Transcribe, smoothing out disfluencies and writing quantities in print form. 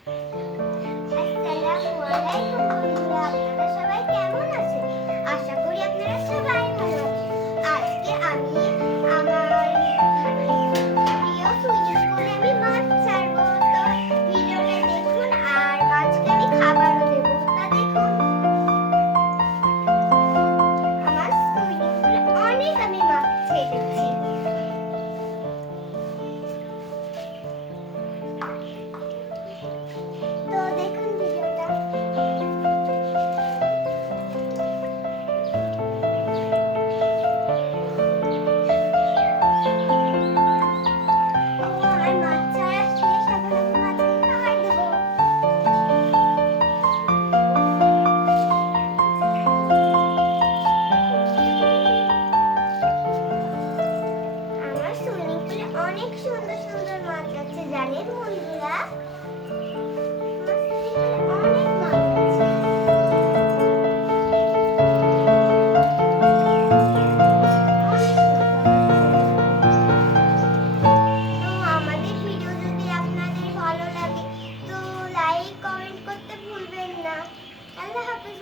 আসসালামু আলাইকুম বন্ধুরা, আপনারা সবাই কেমন আছেন? আশা করি আপনারা সবাই ভালো আছেন। আজকে আমি আমার প্রিয় সুইমিং পুলে আমি মাছ ছাড়বো। তো ভিডিওটা দেখুন আর মাছকে আমি খাবারও দেবো। তা দেখুন, আমার সুইমিং পুলে অনেক আমি মাছ ছেড়েছি। তো দেখুন ভিডিওটা। আমার মাছ ছাড়া শেষ, এখন আমি মাছকে খাবার দেবো। আমার সুইমিং পুলে অনেক সুন্দর সুন্দর মাছ আছে, জানেন বন্ধুরা? আমার সুইমিং পুলে অনেক মাছ আছে। অনেক সুন্দর। তো আমাদের ভিডিও যদি আপনাদের ভালো লাগে তো লাইক কমেন্ট করতে ভুলবেন না। আল্লাহ হাফেজ।